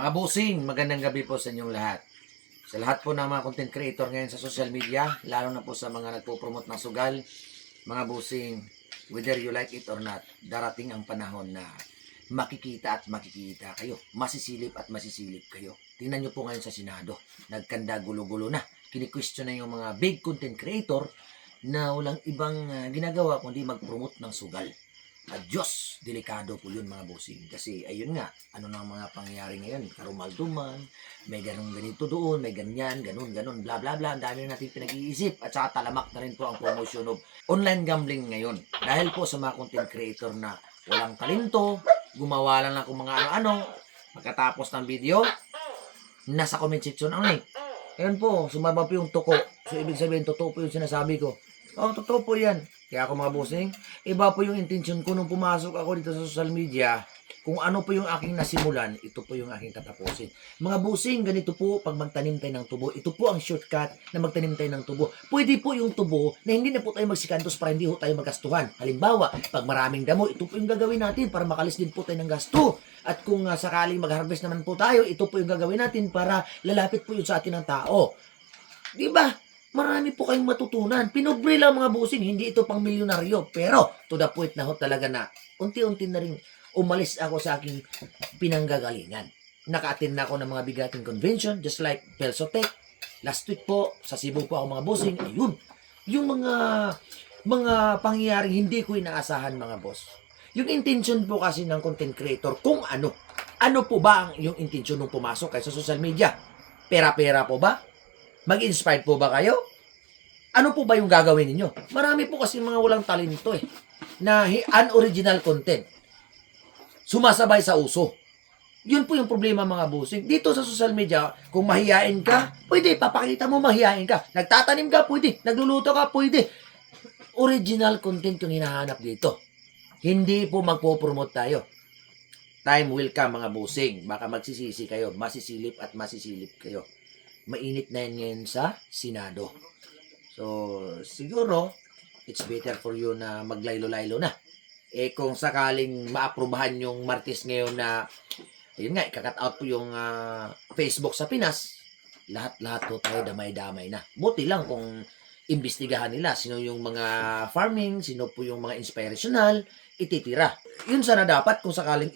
Mga bossing, magandang gabi po sa inyong lahat. Sa lahat po ng mga content creator ngayon sa social media, lalo na po sa mga nagpo-promote ng sugal, mga bossing, whether you like it or not, darating ang panahon na makikita at makikita kayo. Masisilip at masisilip kayo. Tingnan nyo po ngayon sa Senado, nagkanda gulo-gulo na. Kini-question na yung mga big content creator na walang ibang ginagawa kundi mag-promote ng sugal. At Diyos, delikado po yun mga bossing. Kasi ayun nga, ano na mga pangyayari ngayon, karumalduman, may ganun ganito doon, may ganyan, ganun, bla bla bla. Ang dami na natin pinag-iisip at saka talamak na rin po ang promotion of online gambling ngayon. Dahil po sa mga content creator na walang talento, gumawa lang ng mga ano-ano, pagkatapos ng video, nasa comment section ang link. Ayun po, sumaba po yung tuko. So ibig sabihin, totoo po yung sinasabi ko. Oh, totoo po yan. Kaya ako mga bossing, iba po yung intention ko nung pumasok ako dito sa social media. Kung ano po yung aking nasimulan, ito po yung aking tatapusin. Mga bossing, ganito po pag magtanim tayo ng tubo. Ito po ang shortcut na magtanim tayo ng tubo. Pwede po yung tubo na hindi na po tayo magsikantos para hindi po tayo magastuhan. Halimbawa, pag maraming damo, ito po yung gagawin natin para makalis din po tayo ng gasto. At kung sakaling mag-harvest naman po tayo, ito po yung gagawin natin para lalapit po yun sa atin ng tao. Diba? Marami po kayong matutunan. Pinobre lang mga bossing, hindi ito pang milyonaryo. Pero, to the point na ho talaga na, unti-unti na rin umalis ako sa aking pinanggagalingan. Naka-attend na ako ng mga bigating convention, just like Pelsotec. Last week po, sa Cebu po ako mga bossing, ayun. Yung mga pangyayaring hindi ko inaasahan mga boss. Yung intention po kasi ng content creator, kung ano. Ano po ba ang yung intention nung pumasok kayo sa social media? Pera-pera po ba? Mag-inspired po ba kayo? Ano po ba yung gagawin ninyo? Marami po kasi mga walang talento na unoriginal content. Sumasabay sa uso. Yun po yung problema mga bossing. Dito sa social media, kung mahihain ka, pwede, papakita mo mahihain ka. Nagtatanim ka, pwede. Nagluluto ka, pwede. Original content yung hinahanap dito. Hindi po magpo-promote tayo. Time will come mga bossing. Baka magsisisi kayo, masisilip at masisilip kayo. Mainit na yan ngayon sa Senado. So, siguro, it's better for you na maglaylo-laylo na. Kung sakaling maaprubahan yung Martes ngayon na, ayun nga, ikakat out po yung Facebook sa Pinas, lahat-lahat po tayo damay-damay na. Buti lang kung imbestigahan nila sino yung mga farming, sino po yung mga inspirational, ititira. Yun sana dapat kung sakaling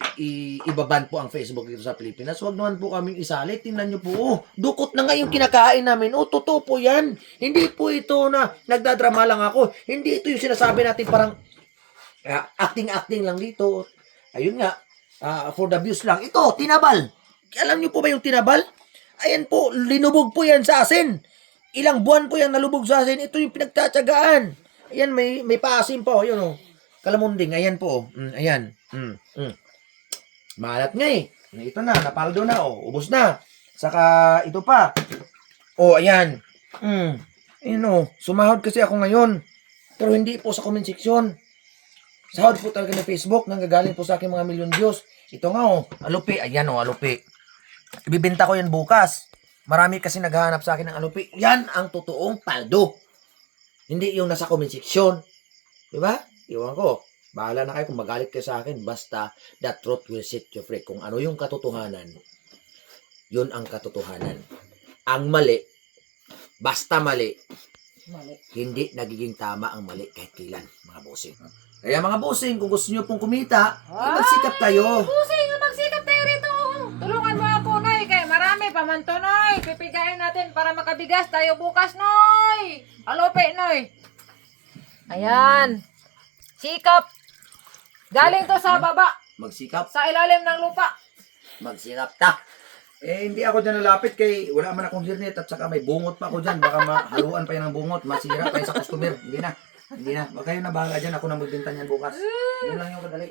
ibaban po ang Facebook dito sa Pilipinas. Huwag naman po kaming isali. Tingnan nyo po. Dukot na nga yung kinakain namin. Totoo po yan. Hindi po ito na nagdadrama lang ako. Hindi ito yung sinasabi natin parang acting-acting lang dito. Ayun nga. For the views lang. Ito, tinabal. Alam nyo po ba yung tinabal? Ayan po, linubog po yan sa asin. Ilang buwan po yan nalubog sa asin. Ito yung pinagtatsagaan. Ayan, may paasim po. Yun o. Kalamunding, ayan po. Ayan. Malat nga eh. Ito na, napaldo na. Ubos na. Saka ito pa. Ayan. Ayan sumahod kasi ako ngayon. Pero hindi po sa comment section. Sahod po talaga ng Facebook. Nanggagaling po sa aking mga milyon views. Ito nga alupi. Ayan alupi. Ibibenta ko yan bukas. Marami kasi naghahanap sa akin ng alupi. Yan ang totoong paldo. Hindi yung nasa comment section. Diba? Iwan ko. Bahala na kayo kung magalit kayo sa akin. Basta, the truth will set you free. Kung ano yung katotohanan, yun ang katotohanan. Ang mali, basta mali, hindi nagiging tama ang mali kahit kailan, mga bossing. Kaya mga bossing, kung gusto nyo pong kumita, magsikap tayo. Bossing, magsikap tayo rito. Tulungan mo ako, Noy. Kaya marami pa man to, Noy. Pipigain natin para makabigas tayo bukas, Noy. Alope, Noy. Ayan. Sikap. Galing to sa baba. Magsikap. Sa ilalim ng lupa. Magsikap ta. Hindi ako dyan nalapit kay wala man akong hirnet at saka may bungot pa ako dyan. Baka mahaluan pa yan ng bungot. Masira pa yan sa customer. Hindi na. Hindi na. Kayo na bahala dyan. Ako na magbenta niyan bukas. Yun lang yung kadali.